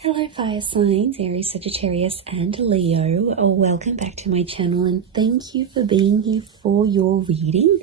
Hello fire signs, Aries, Sagittarius and Leo. Welcome back to my channel and thank you for being here for your reading.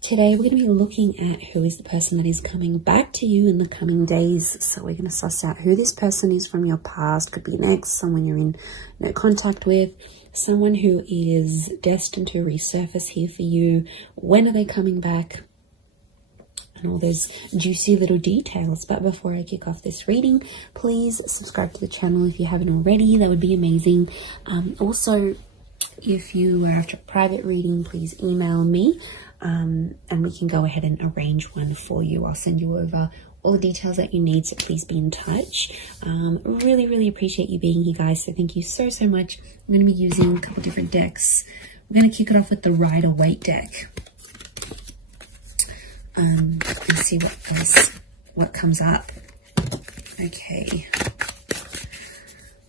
Today we're going to be looking at who is the person that is coming back to you in the coming days. So we're going to suss out who this person is from your past. Could be an ex, someone you're in no contact with, someone who is destined to resurface here for you. When are they coming back? And all those juicy little details. But before I kick off this reading, please subscribe to the channel if you haven't already. That would be amazing. Also, if you are after a private reading, please email me and we can go ahead and arrange one for you. I'll send you over all the details that you need, so please be in touch. Really appreciate you being here, guys, so thank you so much. I'm going to be using a couple different decks. We're going to kick it off with the Rider-Waite deck. And see what comes up. Okay.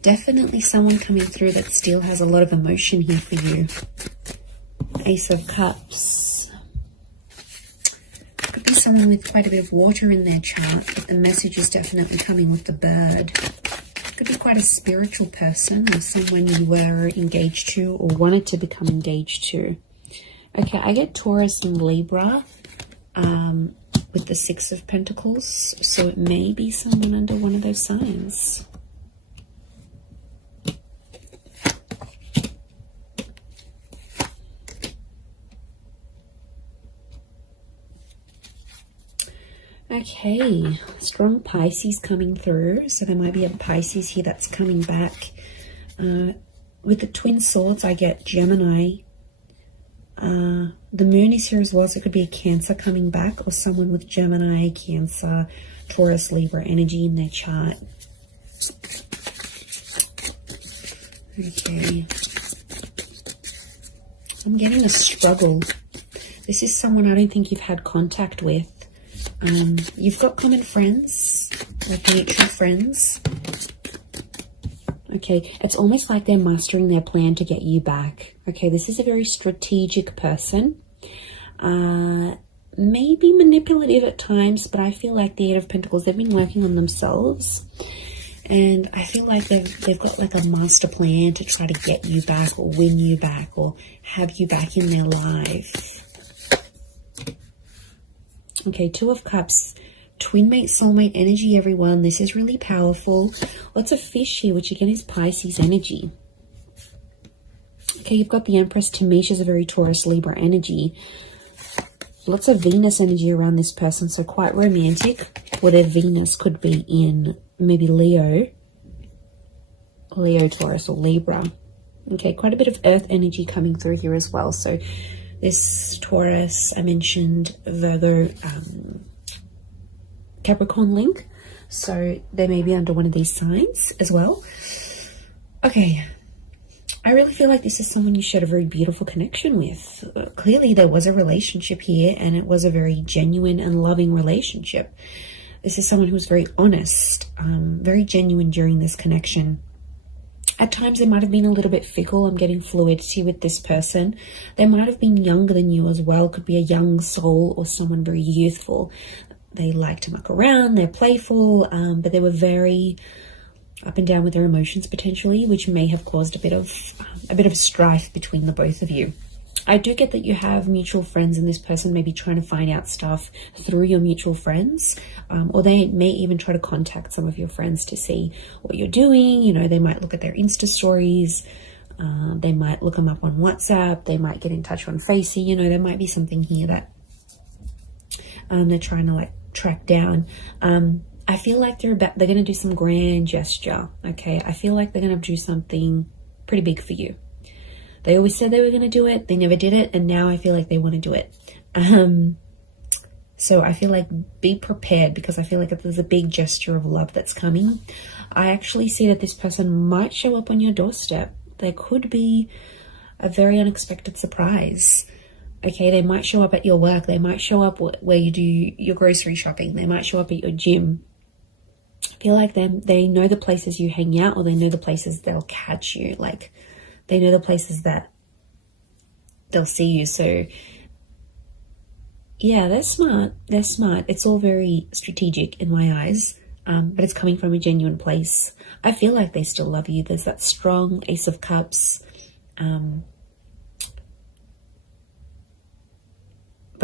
Definitely someone coming through that still has a lot of emotion here for you. Ace of Cups. Could be someone with quite a bit of water in their chart, but the message is definitely coming with the bird. Could be quite a spiritual person or someone you were engaged to or wanted to become engaged to. Okay, I get Taurus and Libra. With the Six of Pentacles, so it may be someone under one of those signs. Okay, strong Pisces coming through, so there might be a Pisces here that's coming back. With the Twin Swords, I get Gemini. The moon is here as well, so it could be a Cancer coming back or someone with Gemini, Cancer, Taurus, Libra energy in their chart. Okay. I'm getting a struggle. This is someone I don't think you've had contact with. You've got common friends, like mutual friends. Okay, it's almost like they're mastering their plan to get you back. Okay, this is a very strategic person. Maybe manipulative at times, but I feel like the Eight of Pentacles, they've been working on themselves. And I feel like they've got like a master plan to try to get you back or win you back or have you back in their life. Okay, Two of Cups. Twin mate, soulmate energy, everyone. This is really powerful. Lots of fish here, which again is Pisces energy. Okay, you've got the Empress. To me, she's a very Taurus, Libra energy. Lots of Venus energy around this person, so quite romantic. Or their Venus could be in maybe Leo, Taurus, or Libra. Okay, quite a bit of Earth energy coming through here as well. So this Taurus, I mentioned Virgo, Capricorn link, so they may be under one of these signs as well. Okay, I really feel like this is someone you shared a very beautiful connection with. Clearly there was a relationship here and it was a very genuine and loving relationship. This is someone who was very honest, very genuine during this connection. At times they might have been a little bit fickle. I'm getting fluidity with this person. They might have been younger than you as well. Could be a young soul or someone very youthful. They like to muck around, they're playful, but they were very up and down with their emotions potentially, which may have caused a bit of strife between the both of you. I do get that you have mutual friends and this person may be trying to find out stuff through your mutual friends, or they may even try to contact some of your friends to see what you're doing. You know, they might look at their Insta stories, they might look them up on WhatsApp, they might get in touch on Facey. You know, there might be something here that they're trying to like track down. I feel like they're going to do some grand gesture. Okay, I feel like they're going to do something pretty big for you. They always said they were going to do it, they never did it, and now I feel like they want to do it. So I feel like be prepared, because I feel like if there's a big gesture of love that's coming, I actually see that this person might show up on your doorstep. There could be a very unexpected surprise. Okay, they might show up at your work. They might show up where you do your grocery shopping. They might show up at your gym. I feel like they know the places you hang out, or they know the places they'll catch you. Like, they know the places that they'll see you. So, yeah, they're smart. They're smart. It's all very strategic in my eyes. but it's coming from a genuine place. I feel like they still love you. There's that strong Ace of Cups. But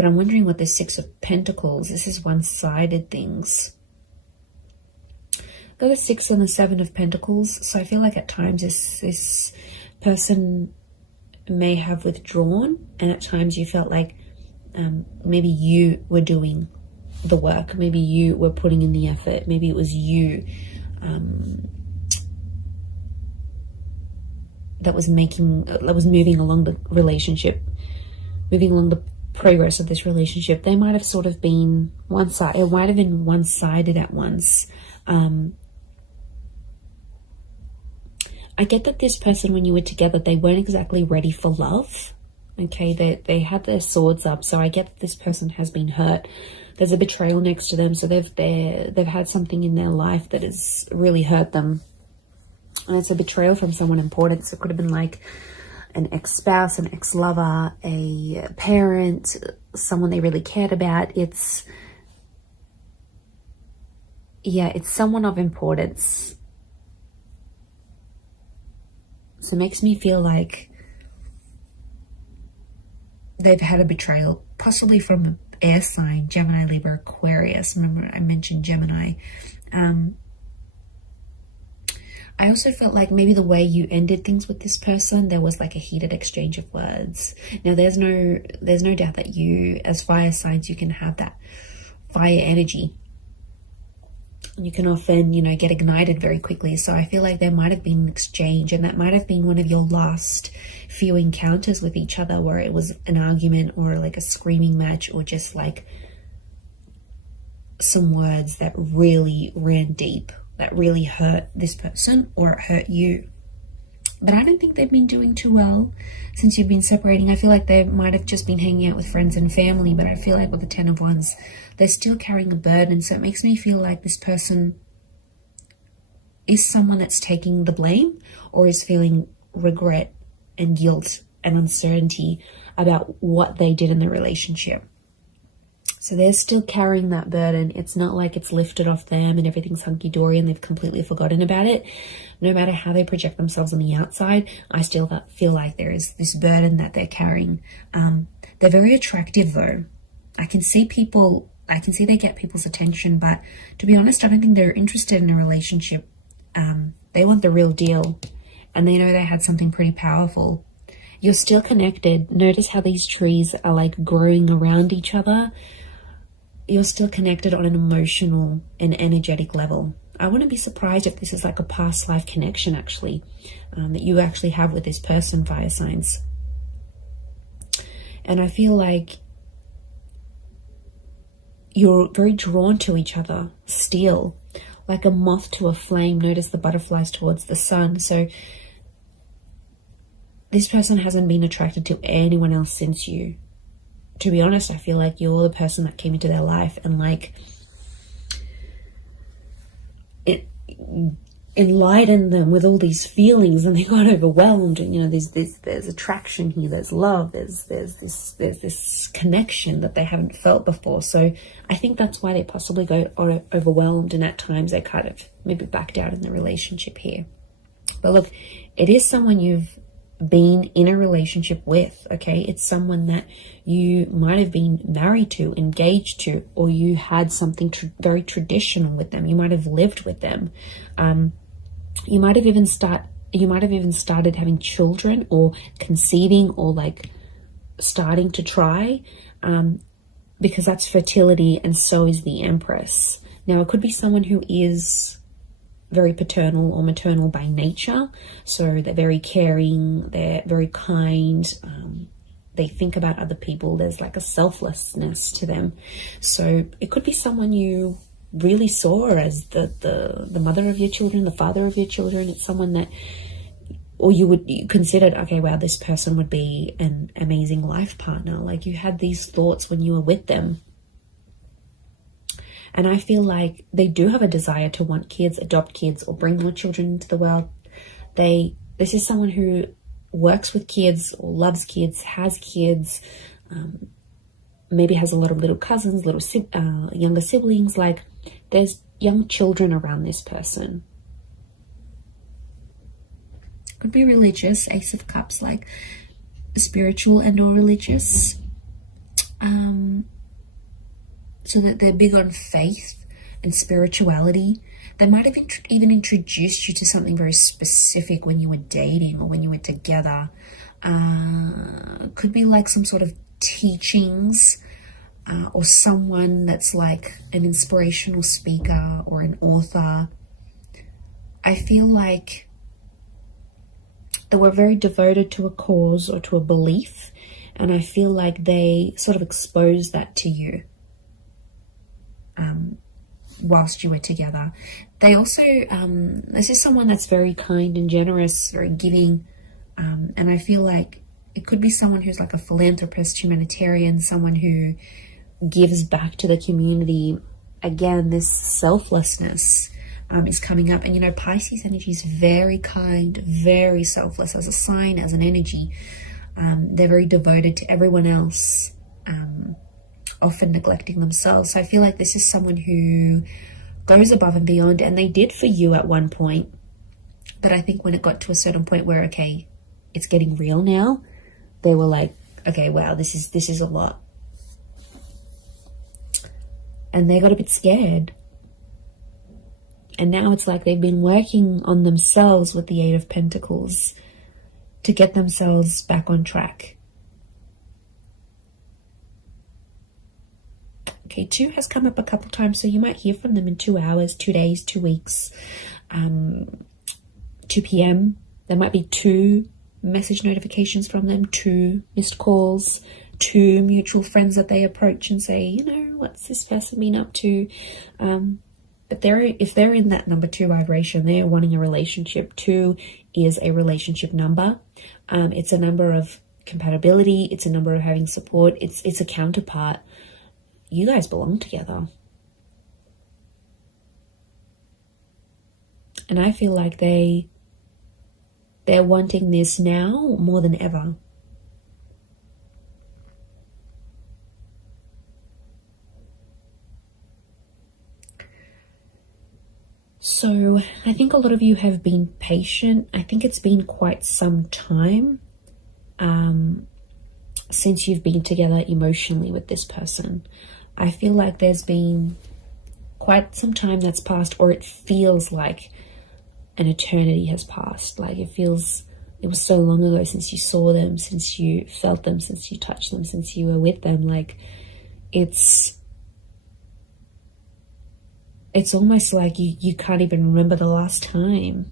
I'm wondering what the Six of Pentacles, this is one-sided things. Got the Six and the Seven of Pentacles. So I feel like at times this person may have withdrawn, and at times you felt like maybe you were doing the work. Maybe you were putting in the effort. Maybe it was you that was moving along the relationship, moving along the progress of this relationship. They might have sort of been one-sided. It might have been one-sided at once. I get that this person, when you were together, they weren't exactly ready for love. Okay, they had their swords up, so I get that this person has been hurt. There's a betrayal next to them, so they've had something in their life that has really hurt them, and it's a betrayal from someone important. So it could have been like an ex-spouse, an ex-lover, a parent, someone they really cared about. It's someone of importance. So it makes me feel like they've had a betrayal, possibly from an air sign, Gemini, Libra, Aquarius. Remember I mentioned Gemini. I also felt like maybe the way you ended things with this person, there was like a heated exchange of words. Now there's no doubt that you, as fire signs, you can have that fire energy. You can often, get ignited very quickly. So I feel like there might have been an exchange, and that might have been one of your last few encounters with each other, where it was an argument or like a screaming match, or just like some words that really ran deep, that really hurt this person, or it hurt you. But I don't think they've been doing too well since you've been separating. I feel like they might have just been hanging out with friends and family, but I feel like with the Ten of Wands, they're still carrying a burden. So it makes me feel like this person is someone that's taking the blame, or is feeling regret and guilt and uncertainty about what they did in the relationship. So they're still carrying that burden. It's not like it's lifted off them and everything's hunky-dory and they've completely forgotten about it. No matter how they project themselves on the outside, I still feel like there is this burden that they're carrying. They're very attractive though. I can see they get people's attention, but to be honest, I don't think they're interested in a relationship. They want the real deal, and they know they had something pretty powerful. You're still connected. Notice how these trees are like growing around each other. You're still connected on an emotional and energetic level. I wouldn't be surprised if this is like a past life connection actually, that you actually have with this person, fire signs. And I feel like you're very drawn to each other still, like a moth to a flame. Notice the butterflies towards the sun. So this person hasn't been attracted to anyone else since you. To be honest, I feel like you're the person that came into their life and like it enlightened them with all these feelings, and they got overwhelmed. And there's attraction here, there's love, there's this connection that they haven't felt before. So I think that's why they possibly got overwhelmed, and at times they kind of maybe backed out in the relationship here. But look, it is someone you've been in a relationship with. Okay, it's someone that you might have been married to, engaged to, or you had something very traditional with them. You might have lived with them. You might have even started having children, or conceiving, or like starting to try, because that's fertility, and so is the Empress. Now it could be someone who is very paternal or maternal by nature. So they're very caring, they're very kind, they think about other people. There's like a selflessness to them. So it could be someone you really saw as the mother of your children, the father of your children. It's someone that, or you considered, okay, wow, this person would be an amazing life partner. Like you had these thoughts when you were with them. And I feel like they do have a desire to want kids, adopt kids, or bring more children into the world. This is someone who works with kids, or loves kids, has kids, maybe has a lot of little cousins, younger siblings. Like there's young children around this person. Could be religious, Ace of Cups, like spiritual and or religious. So that they're big on faith and spirituality. They might have even introduced you to something very specific when you were dating or when you were together. Could be like some sort of teachings, or someone that's like an inspirational speaker or an author. I feel like they were very devoted to a cause or to a belief, and I feel like they sort of exposed that to you whilst you were together. They also, this is someone that's very kind and generous, very giving, and I feel like it could be someone who's like a philanthropist, humanitarian, someone who gives back to the community. Again, this selflessness is coming up. And you know, Pisces energy is very kind, very selfless as a sign, as an energy. They're very devoted to everyone else, often neglecting themselves. So I feel like this is someone who goes above and beyond, and they did for you at one point. But I think when it got to a certain point where, okay, it's getting real now, they were like, okay, wow, this is a lot. And they got a bit scared. And now it's like they've been working on themselves with the Eight of Pentacles to get themselves back on track. Okay, 2 has come up a couple times, so you might hear from them in 2 hours, 2 days, 2 weeks, 2 p.m. There might be 2 message notifications from them, 2 missed calls, 2 mutual friends that they approach and say, you know, what's this person been up to? But if they're in that number 2 vibration, they're wanting a relationship. 2 is a relationship number. It's a number of compatibility. It's a number of having support. It's a counterpart. You guys belong together. And I feel like they're wanting this now more than ever. So I think a lot of you have been patient. I think it's been quite some time since you've been together emotionally with this person. I feel like there's been quite some time that's passed, or it feels like an eternity has passed. Like it was so long ago since you saw them, since you felt them, since you touched them, since you were with them. Like it's almost like you can't even remember the last time.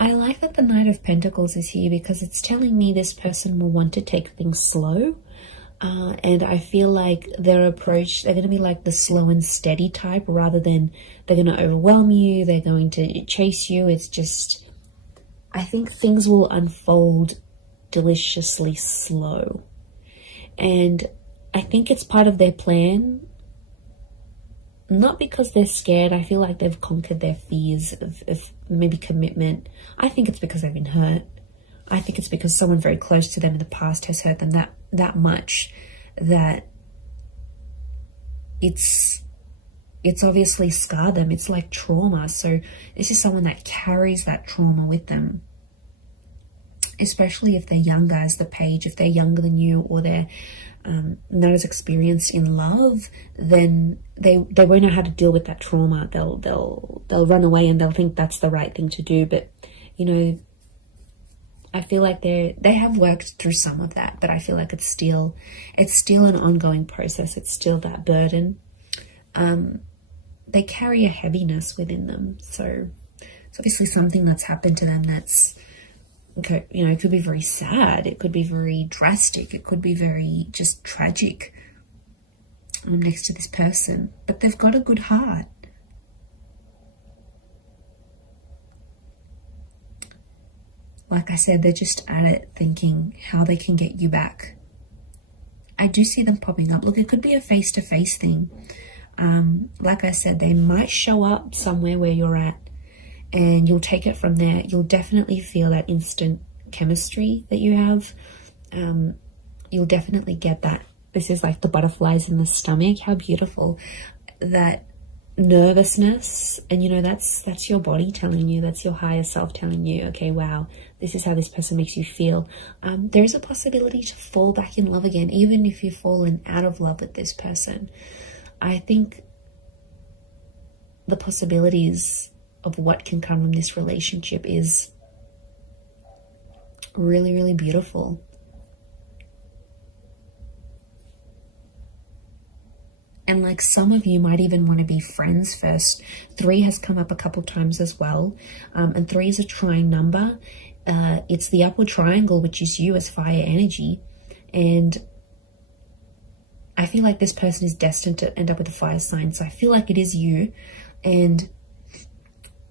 I like that the Knight of Pentacles is here because it's telling me this person will want to take things slow. And I feel like their approach, they're going to be like the slow and steady type rather than they're going to overwhelm you, they're going to chase you. It's just, I think things will unfold deliciously slow. And I think it's part of their plan, not because they're scared. I feel like they've conquered their fears of maybe commitment. I think it's because they've been hurt. I think it's because someone very close to them in the past has hurt them that much that it's obviously scarred them. It's like trauma. So this is someone that carries that trauma with them, especially if they're younger as the Page. If they're younger than you, or they're not as experienced in love, then they won't know how to deal with that trauma. They'll run away and they'll think that's the right thing to do. But you know, I feel like they have worked through some of that, but I feel like it's still an ongoing process. It's still that burden. They carry a heaviness within them. So it's obviously something that's happened to them that's, you know, it could be very sad. It could be very drastic. It could be very just tragic next to this person. But they've got a good heart. Like I said, they're just at it thinking how they can get you back. I do see them popping up. Look, it could be a face-to-face thing. Like I said, they might show up somewhere where you're at and you'll take it from there. You'll definitely feel that instant chemistry that you have. you'll definitely get that. This is like the butterflies in the stomach. How beautiful. That nervousness, and you know, that's your body telling you, that's your higher self telling you, okay, wow, this is how this person makes you feel. There is a possibility to fall back in love again, even if you've fallen out of love with this person. I think the possibilities of what can come from this relationship is really, really beautiful. And like some of you might even want to be friends first. 3 has come up a couple times as well. And 3 is a trine number. It's the upward triangle, which is you as fire energy. And I feel like this person is destined to end up with a fire sign. So I feel like it is you. And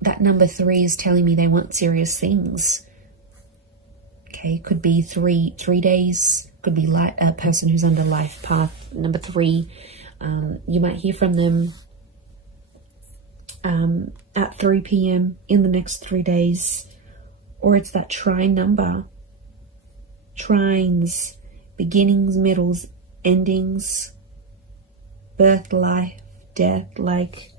that number 3 is telling me they want serious things. Okay, could be three days. Could be a person who's under life path number 3. You might hear from them at 3 p.m. in the next 3 days, or it's that trine number. Trines, beginnings, middles, endings, birth, life, death. Like,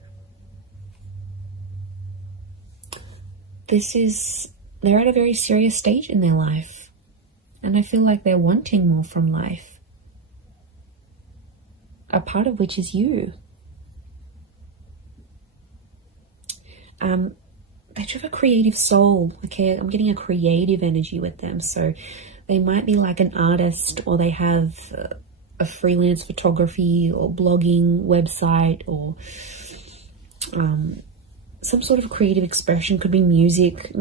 they're at a very serious stage in their life, and I feel like they're wanting more from life. A part of which is you. They have a creative soul. Okay, I'm getting a creative energy with them. So they might be like an artist, or they have a freelance photography or blogging website, or some sort of creative expression. Could be music,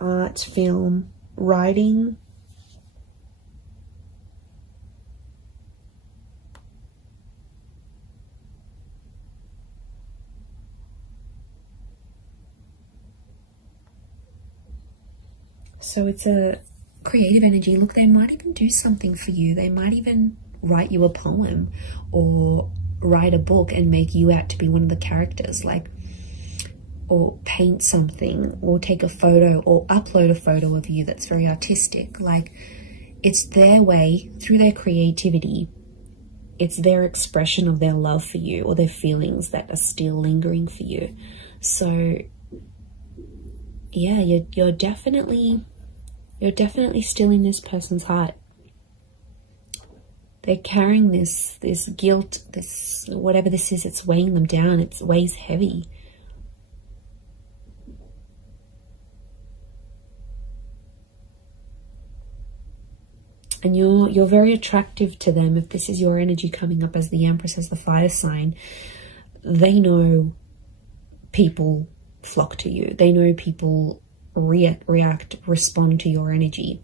art, film, writing. So it's a creative energy. Look, they might even do something for you. They might even write you a poem or write a book and make you out to be one of the characters, like, or paint something, or take a photo, or upload a photo of you that's very artistic. Like, it's their way, through their creativity, it's their expression of their love for you, or their feelings that are still lingering for you. So yeah, you're definitely still in this person's heart. They're carrying this guilt, this whatever this is, it's weighing them down. It weighs heavy. And you're very attractive to them. If this is your energy coming up as the Empress, as the fire sign, they know people flock to you. They know people react, respond to your energy.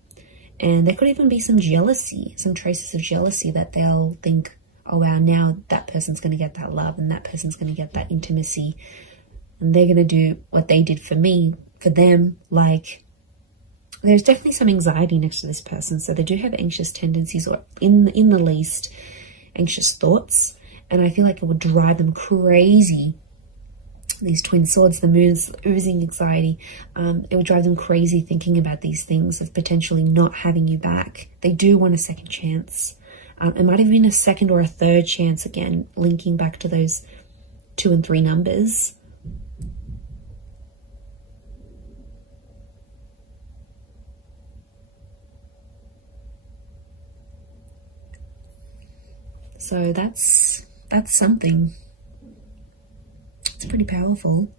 And there could even be some jealousy, some traces of jealousy, that they'll think, oh wow, now that person's going to get that love, and that person's going to get that intimacy, and they're going to do what they did for me, for them. Like, there's definitely some anxiety next to this person. So they do have anxious tendencies, or in the least, anxious thoughts. And I feel like it would drive them crazy. These twin swords, the moon's oozing anxiety. It would drive them crazy thinking about these things of potentially not having you back. They do want a second chance. It might have been a second or a third chance, again, linking back to those 2 and 3 numbers. So that's something. It's pretty powerful.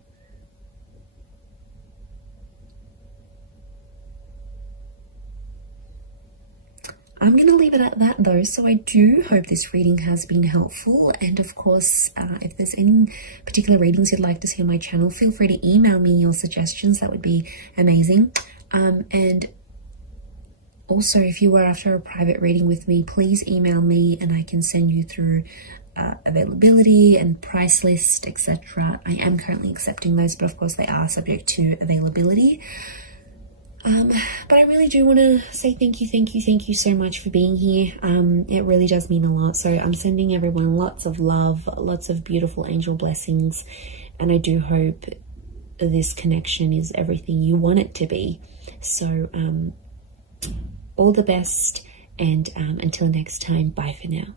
I'm going to leave it at that though. So I do hope this reading has been helpful. And of course, if there's any particular readings you'd like to see on my channel, feel free to email me your suggestions. That would be amazing. And also, if you were after a private reading with me, please email me and I can send you through availability and price list, etc. I am currently accepting those, but of course they are subject to availability. But I really do want to say thank you so much for being here. It really does mean a lot. So I'm sending everyone lots of love, lots of beautiful angel blessings, and I do hope this connection is everything you want it to be. So all the best, And until next time, bye for now.